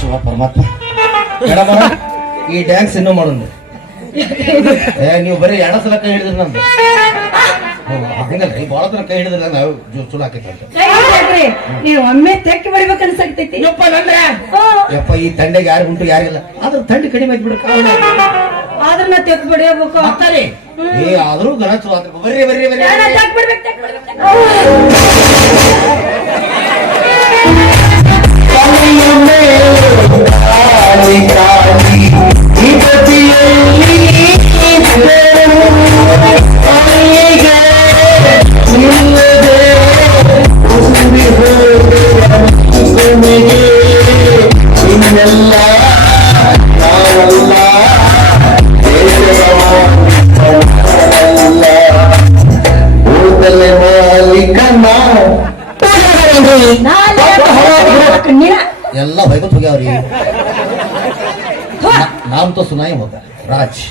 ಶಿವ ಪರಮಾತ್ಮ ಮೇಡಮ್ ಈ ಡ್ಯಾನ್ಸ್ ಇನ್ನೂ ಮಾಡೋಣ ನೀವು ಬರೀ ಎರಡ ಸಲ ಕೈ ಹಿಡಿದ್ರಿ ನಂದು ಹಂಗಲ್ಲ ಈ ಬಾಳ ತರ ಕೈ ಹಿಡಿದ್ರೆ ನಾವು ಚಲೋ ಆಕೈತೆ ನೀವು ಒಮ್ಮೆ ತೆಕ್ಕಿ ಬಡಿಬೇಕು ಅನ್ಸಾಕ್ತೈತಿ ಯಪ್ಪ ಈ ತಂಡೆಗೆ ಯಾರು ಉಂಟು ಯಾರಿಲ್ಲ ಆದ್ರೆ ತಂಡೆ ಕಡಿಮೆ ಆಯ್ತು ಬಿಡ್ಕ ಆದ್ರ ನಾ ತೆಕ್ ಬಡಿಯಬೇಕು ಅಂತಾರೆ ಏ ಆದ್ರೂ ಗಣ ಚಲೋ ಆದ್ರೆ ಬರ್ರಿ ಬರ್ರಿ ಬರ್ರಿ ಎಲ್ಲ ಹೊಯ್ಕೊತ್ ಹೋಗ್ಯಾವ್ರಿ ನಾಮ್ ತೋ ಸುನಾಯಿ ಹೋಗ ರಾಜ್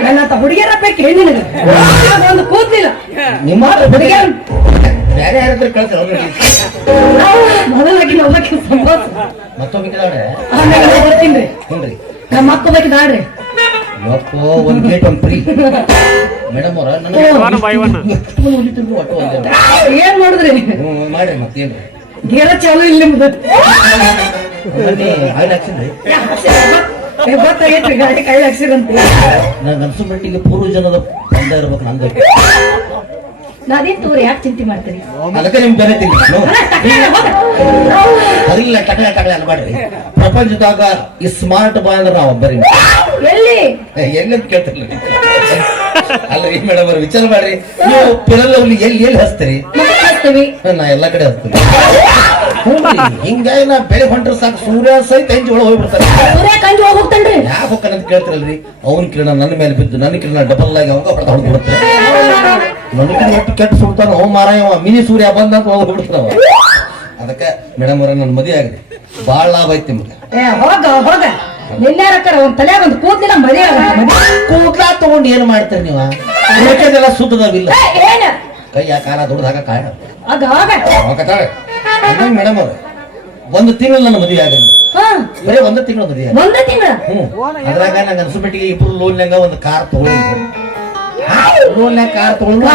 ನನ್ನಂತ ಹುಡುಗಿಯರ ಬೇಕು ಹೆಣ್ಣಿನ ಒಂದು ಕೂದ್ಲಿಲ್ಲ ನಿಮ್ಮ ಹುಡುಗಿಯರ್ ಬೇರೆ ಯಾರಾದ್ರೂ ಕಳ್ಸ ಮೊದಲಾಗಿ ನೋಡಕ್ಕೆ ಸಂಭಾಸ ಮತ್ತೊಬ್ಬ ಬರ್ತೀನಿ ಹುನ್ರಿ ನಮ್ಮ ಅಕ್ಕ ಬೇಕಿದಾಡ್ರಿ ಯಪ್ಪೋ ಒಂದ್ ಗೇಟ್ ಒಂದ್ ಫ್ರೀ ಮೇಡಮ್ ಅವ್ರ ಏನ್ ಮಾಡಿದ್ರಿ ಮಾಡ್ರಿ ಮತ್ತೇನ್ರಿ ಗೇರ ಚಾಲು ಇಲ್ಲ ನಿಮ್ದು ಆಯ್ಲ್ ಹಾಕ್ಸಿದ್ರಿ ಗೊತ್ತಾಗೈತ್ರಿ ಗಾಡಿ ಕೈ ಹಾಕ್ಸಿರಂತ ನಾನು ಅನ್ಸೋ ಮಟ್ಟಿಗೆ ಪೂರ್ವ ಜನದ ಬಂದ ಇರ್ಬೇಕು ನಂದು ನಾದೇನ್ ತೋರಿ ಯಾಕೆ ಚಿಂತೆ ಮಾಡ್ತೀರಿ ಅದಕ್ಕೆ ನಿಮ್ ಬೇರೆ ಅದಿಲ್ಲ ಟಕಳೆ ಟಕಳೆ ಅನ್ಬೇಡ್ರಿ ಪ್ರಪಂಚದಾಗ ಈ ಸ್ಮಾರ್ಟ್ ಬಾಯ್ ಅಂದ್ರೆ ನಾವು ಬರೀ ಎಲ್ಲಿ ಎಲ್ಲಂತ ಕೇಳ್ತಿರ್ಲಿ ಅಲ್ರಿ ಮೇಡಮ್ ಅವ್ರ ವಿಚಾರ ಮಾಡ್ರಿ ನೀವು ಪಿರಲ್ಲವ್ಲಿ ಎಲ್ಲಿ ಎಲ್ಲಿ ಹಚ್ತೀರಿ ಹಚ್ತೀವಿ ನಾ ಎಲ್ಲಾ ಕಡೆ ಹಚ್ತೀನಿ ಹಿಂಗಾಗಿ ನಾ ಬೆಳೆ ಹೊಂಟ್ರೆ ಸಾಕು ಸೂರ್ಯ ಸಹಿತ ಹೆಂಚಿ ಒಳಗೆ ಹೋಗ್ಬಿಡ್ತಾರೆ ಸೂರ್ಯ ಕಂಜಿ ಹೋಗ್ತಾನ್ರಿ ಯಾಕೆ ಹೋಗ್ತಾನಂತ ಕೇಳ್ತಿರಲ್ರಿ ಅವ್ನ ಕಿರಣ ನನ್ನ ಮೇಲೆ ಬಿದ್ದು ನನ್ನ ಕಿರಣ ಡಬಲ್ ಆಗಿ ಅವಾಗ ಹೊಡೆದ ಹೊಡೆದ್ಬಿಡುತ್ತೆ ನನಗೆ ಎಷ್ಟು ಕೆಟ್ಟ ಸುಡ್ತಾನ ಅವ್ ಮಾರಾಯ ಮಿನಿ ಸೂರ್ಯ ಬಂದ ಅಂತ ಹೋಗ್ಬಿಡ್ತಾವ ಅದಕ್ಕೆ ಮೇಡಮ್ ಅವ್ರ ನನ್ನ ಮದುವೆ ಆಗಿದೆ ಬಾಳ ಲಾಭ ಐತಿ ನಿಮ್ಗೆ ಹೋಗ ನಿನ್ಯಾರಕ್ಕರ ಒಂದ್ ತಲೆಯಾಗ ಒಂದು ಕೂದ್ಲಿಲ್ಲ ಮದುವೆ ಕೂದ್ಲಾ ತಗೊಂಡು ಏನ್ ಮಾಡ್ತೀರಿ ನೀವು ಅದೆಲ್ಲ ಸುತ್ತದಾವಿಲ್ಲ ಏನ ಕೈಯ ಕಾಲ ದುಡ್ದಾಗ ಕಾಯ ಆಗ ಮೇಡಮ್ ಅವ್ರ ಒಂದು ತಿಂಗಳು ನನ್ನ ಮದುವೆ ಆಗಲಿ ಬರೀ ಒಂದು ತಿಂಗಳು ಮದುವೆ ಒಂದೇ ತಿಂಗಳ ಅದ್ರಾಗ ನಂಗೆ ಅನ್ಸಬಿಟ್ಟಿಗೆ ಇಬ್ರು ಲೋನ್ಯಾಗ ಒಂದು ಕಾರ್ ತಗೊಂಡು ಲೋನ್ಯಾಗ ಕಾರ್ ತಗೊಂಡು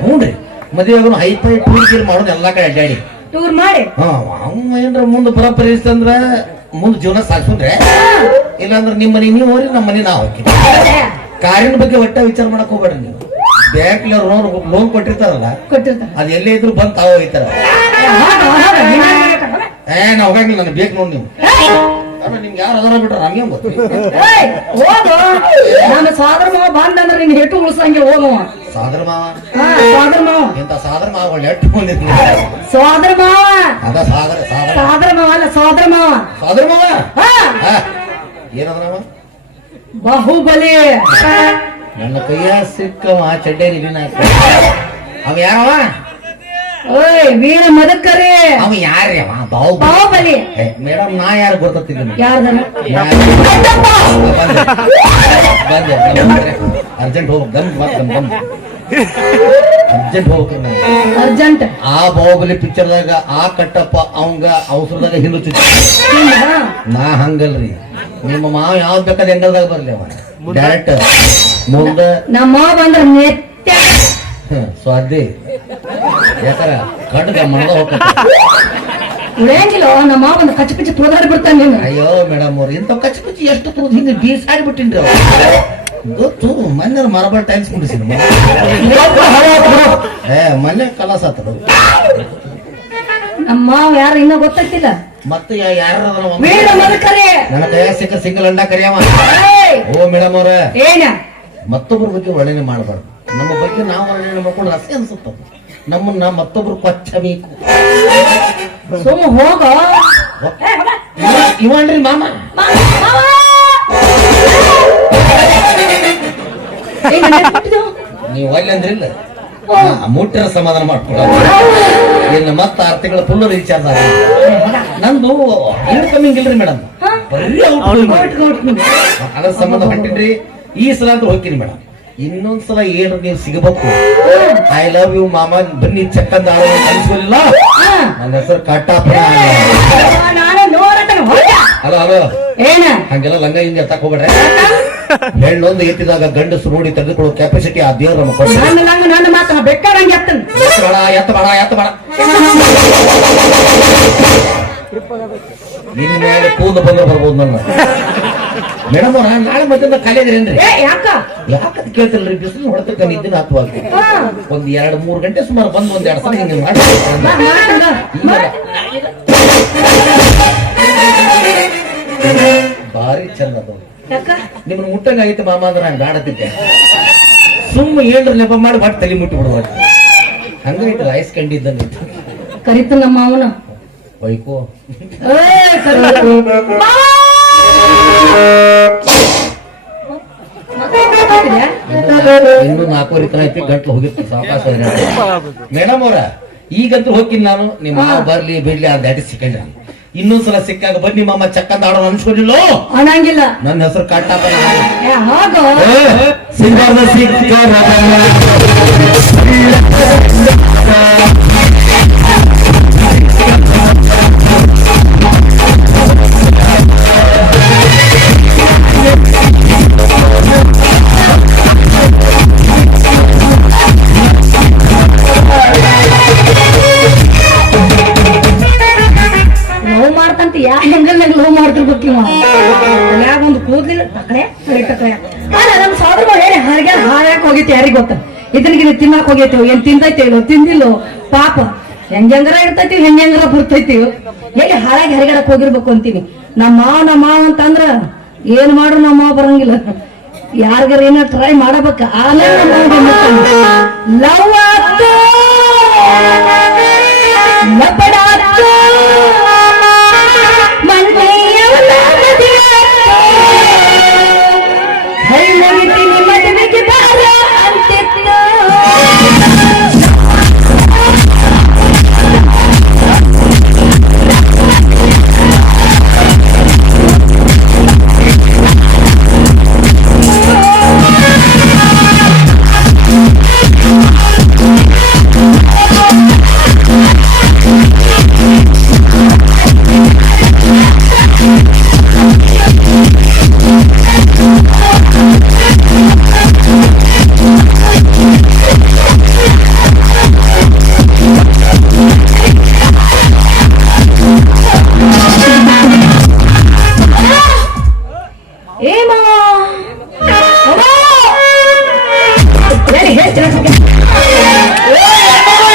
ಹ್ಞೂನ್ರಿ ಮದುವೆ ಆಗೋನು ಹೈಫೈ ಟೂರ್ ಗೀರ್ ಮಾಡೋದು ಎಲ್ಲಾ ಕಡೆ ಅಡ್ಡಾಡಿ ಟೂರ್ ಮಾಡಿ ಅವ ಏನ್ರ ಮುಂದೆ ಬರೋಬ್ಬರಿ ಅಂದ್ರ ಮುಂದ್ ಜೀವನ ಸಾಗಿಸ್ಕೊಂಡ್ರೆ ಇಲ್ಲಾಂದ್ರೆ ನಿಮ್ಮ ಮನೆ ನೀವು ಹೋಗ್ರಿ ನಮ್ಮ ಮನೆ ನಾವು ಹೋಗಿ ಕಾರಿನ ಬಗ್ಗೆ ಒಟ್ಟ ವಿಚಾರ ಮಾಡಕ್ ಹೋಗ್ಬೇಡ್ರಿ ನೀವು ಬ್ಯಾಂಕ್ ಲೋನ್ ಕೊಟ್ಟಿರ್ತಾರಲ್ಲ ಅದ್ ಎಲ್ಲೇ ಇದ್ರು ಬಂದ್ ತಾವ ಹೋಗ್ತಾರ ನಾ ಹೋಗಂಗಿಲ್ಲ ನನಗೆ ಬೇಕು ನೋಡಿ ನೀವು ನಿಮ್ಗೆ ಯಾರು ಅದಾರ ಬಿಟ್ರ ನಮ್ಗೆ ಗೊತ್ತು ಹೋಗು ನನ್ನ ಸಾದ್ರ ಮಾವ ಬಂದ ಅಂದ್ರೆ ನಿನ್ ಹೆಟ್ಟು ಉಳ್ಸಂಗಿಲ್ಲ ಹೋಗವ ಸಾದ್ರ ಮಾವ ಸಾದ್ರ ಮಾವ ಇಂತ ಸಾದ್ರ ಮಾವ ಒಳ್ಳೆ ಎಟ್ಟು ಬಂದಿದ್ ಸಾದ್ರ ಮಾವ ಅದ ಸಾದ್ರ ಸಾದ್ರ ಸಾದ್ರ ಮಾವ ಅಲ್ಲ ಸಾದ್ರ ಮಾವ ಸಾದ್ರ ಮಾವ ಏನದ ಬಾಹುಬಲಿ ನನ್ನ ಕೈಯ ಸಿಕ್ಕವ ಚಡ್ಡೆ ನಿನ್ನ ಅವ ಯಾರವ ಓಯ್ ವೀರ ಮದಕರಿ ಅವ ಯಾರೇ ಅವ ಬಾಹುಬಲಿ ಮೇಡಮ್ ನಾ ಯಾರು ಗೊತ್ತಿಲ್ಲ ಯಾರ್ದನ ಬಂದೆ ಅರ್ಜೆಂಟ್ ಹೋಗ್ ಗಮ್ ಗಮ್ ಅರ್ಜೆಂಟ್ ಹೋಗ್ಬೇಕು ಅರ್ಜೆಂಟ್ ಆ ಬಾಹುಬಲಿ ಪಿಕ್ಚರ್ದಾಗ ಆ ಕಟ್ಟಪ್ಪ ಅವಂಗ ಅವಸರದಾಗ ಹಿಂದುತ್ತಿದ್ದ ನಾ ಹಂಗಲ್ರಿ ನಿಮ್ಮ ಮಾವ ಯಾವ್ದು ಬೇಕಾದ ಹೆಂಗಲ್ದಾಗ ಬರ್ಲಿ ಅವ ಡೈರೆಕ್ಟ್ ಮುಂದ ನಮ್ಮ ಮಾವ ಬಂದ್ರ ನೆತ್ತ ಸ್ವಾದಿ ಯಾಕರ ಕಡ್ಗ ಮನದ ಹೋಗ್ತ ಉಳಿಯಂಗಿಲ್ಲ ನಮ್ಮ ಮಾವ ಬಂದ ಕಚ್ಚಿ ಪಿಚ್ಚಿ ತುಳಿದಾಡಿ ಬಿಡ್ತಾನೆ ನೀನು ಅಯ್ಯೋ ಮೇಡಮ್ ಅವ್ರು ಇಂಥ ಕಚ್ಚಿ ಪಿಚ್ಚಿ ಎಷ್ಟು ತುಳಿದು ಹಿಂಗೆ ಬೀಸಾಡಿ ಬಿಟ್ಟಿನ್ರಿ ಅವ್ರು ಗೊತ್ತು ಮೊನ್ನೆ ಮಾರ್ಬಲ್ ಟೈಲ್ಸ್ ಕುಡಿಸಿನ ಮೊನ್ನೆ ಕಲಾಸ ಆತದ ನಮ್ಮ ಮಾವ ಯಾರು ಇನ್ನೂ ಗೊತ್ತಾಗ್ತಿಲ್ಲ ಮತ್ತೆ ಯಾರ ವೀರ ಮದಕರಿ ನನ್ನ ಕೈಯ ಸಿಕ್ಕ ಸಿಂಗಲ್ ಅಂಡ ಕರಿಯವ ಓ ಮೇಡಮ್ ಅವ್ರ ಏನ ಮತ್ತೊಬ್ಬರ ಬಗ್ಗೆ ವರ್ಣನೆ ಮಾಡಬಾರ್ದು ನಮ್ಮ ಬಗ್ಗೆ ನಾವು ವರ್ಣನೆ ಮಾಡ್ಕೊಂಡು ರಸೆ ಅನ್ಸುತ್ತ ನಮ್ಮನ್ನ ಮತ್ತೊಬ್ರು ಕೊಚ್ಚಬೇಕು ಸುಮ್ಮ ಹೋಗ ಇವನ್ರಿ ಮಾಮ ನೀವು ಒಳ್ಳೆ ಅಂದ್ರಿಲ್ಲ ಮುಟ್ಟಿನ ಸಮಾಧಾನ ಮಾಡ್ಕೊಳ ಇನ್ನು ಮತ್ತ 6 ತಿಂಗಳ ಫುಲ್ ರೀಚಾರ್ಜ್ ಆಗ ನಂದು ಇನ್ಕಮಿಂಗ್ ಇಲ್ರಿ ಮೇಡಮ್ ಬರೀ ಅದ್ರ ಸಂಬಂಧ ಹೊಂಟಿನ್ರಿ ಈ ಸಲ ಅಂತ ಹೋಗ್ತೀನಿ ಮೇಡಮ್ ಇನ್ನೊಂದ್ಸಲ ಏನ್ರ ನೀವು ಸಿಗಬೇಕು ಐ ಲವ್ ಯು ಮಾಮ ಬನ್ನಿ ಚಕ್ಕಂದ ಅನ್ಸ್ಕೊಲಿಲ್ಲ ನನ್ನ ಹೆಸರು ಕಟ್ಟಾಪುರ ನಾನು ನೋಡತನ ಅಲೋ ಅಲೋ ಏನ ಹಂಗೆಲ್ಲ ಲಂಗ ಹಿಂಗೆ ಎತ್ತಕ್ ಹೋಗ್ಬೇಡ್ರೆ ಹೆಣ್ಣೊಂದು ಎತ್ತಿದಾಗ ಗಂಡಸು ನೋಡಿ ತೆಗೆದುಕೊಳ್ಳೋ ಕೆಪಾಸಿಟಿ ಆ ದೇವ್ರ ನಮ್ಮ ಕೊಟ್ಟ ನನ್ನ ಮಾತನ್ನ ಬೇಕಾದಂಗೆ ಎತ್ತನ ಎತ್ತ ಬೇಡ ನಿನ್ನ ಮೇಲೆ ಕೂದ ಬಂದ್ರೆ ಬರ್ಬೋದು ನನ್ನ ಮೇಡಮ್ ಅವ್ರ ನಾಳೆ ಮಧ್ಯಾಹ್ನ ಖಾಲಿ ಇದ್ರೇನ್ರಿ ಯಾಕಂತ ಕೇಳ್ತಿಲ್ರಿ ಬಿಸಿಲು ಹೊಡೆತಕ್ಕ ನಿದ್ದಿನ ಹತ್ತುವಾಗ್ತಿ ಒಂದ್ 2-3 ಗಂಟೆ ಸುಮಾರು ಬಂದು 1-2 ಸಲ ಹಿಂಗೆ ಮಾಡಿ ಭಾರಿ ಚಂದ ಅದು ನಿಮ್ನ ಮುಟ್ಟಂಗಾಗಿತ್ತು ಮಾಮ ಅಂದ್ರೆ ನಾನು ಗಾಡತಿದ್ದೆ ಸುಮ್ಮ ಏನ್ರ ನೆಪ ಮಾಡಿ ಬಾಟ್ ತಲೆ ಮುಟ್ಟಿ ಬಿಡುವ ಹಂಗಾಯ್ತಲ್ಲ ಐಸ್ ಕಂಡಿದ್ದಂಗೆ ಕರಿತ ನಮ್ಮ ಅವನ ಬೈಕೋ ಇನ್ನು 4 ತನ ಐತಿ ಗಂಟ್ಲು ಹೋಗಿತ್ತು ಸಾವಕಾಶ ಮೇಡಮ್ ಅವ್ರ ಈಗಂತೂ ಹೋಗ್ತೀನಿ ನಾನು ನಿಮ್ಮ ಮಾವ ಬರ್ಲಿ ಬಿಡ್ಲಿ ಆ ದಾಟಿ ಸಿಕ್ಕಂಡ ಇನ್ನೊಂದ್ಸಲ ಸಿಕ್ಕಾಗ ಬನ್ನಿ ಮಾಮ ಚಕ್ಕಂದ ಆಡೋಣ ಅನ್ಸ್ಕೊಂಡಿಲ್ಲ ಅನ್ನಂಗಿಲ್ಲ ನನ್ನ ಹೆಸರು ಕಟ್ಟಾಪ ಹೋಗೋ ಸಿಂಗಾರದ ಸಿಕ್ಕ ಲವ್ ಮಾಡ್ತಂತ ಯಾ ಹೆಂಗಲ್ನಾಗ ಲವ್ ಮಾಡ್ತಿರ್ಬೇಕು ಇವ ಯಾಗ ಒಂದು ಕೂದ್ಲಿಲ್ಲ ತಕಳೆ ನಮ್ಮ ಸೋದರ ಹೇಳಿ ಹಾಗೆ ಹಾಳಾಕ್ ಹೋಗೈತಿ ಯಾರಿಗ ಗೊತ್ತ ಇದನ್ಗಿನ ತಿನ್ನಕ್ ಹೋಗೈತಿ ಏನ್ ತಿಂತೈತಿ ತಿಂದಿಲ್ಲೋ ಪಾಪ ಹೆಂಗಾರ ಇರ್ತೈತಿ ಹೆಂಗಾರ ಬರ್ತೈತಿ ಹೇಗೆ ಹಾಳಾಗಿ ಹರಿಗಡಕ್ ಹೋಗಿರ್ಬೇಕು ಅಂತೀನಿ ನಮ್ಮ ಮಾವ ಅಂತಂದ್ರ ಏನ್ ಮಾಡ್ರು ನಮ್ಮ ಮಾವ ಬರಂಗಿಲ್ಲ ಯಾರಿಗಾರ ಏನ ಟ್ರೈ ಮಾಡಬೇಕ ಆಮೇಲೆ ಲವ್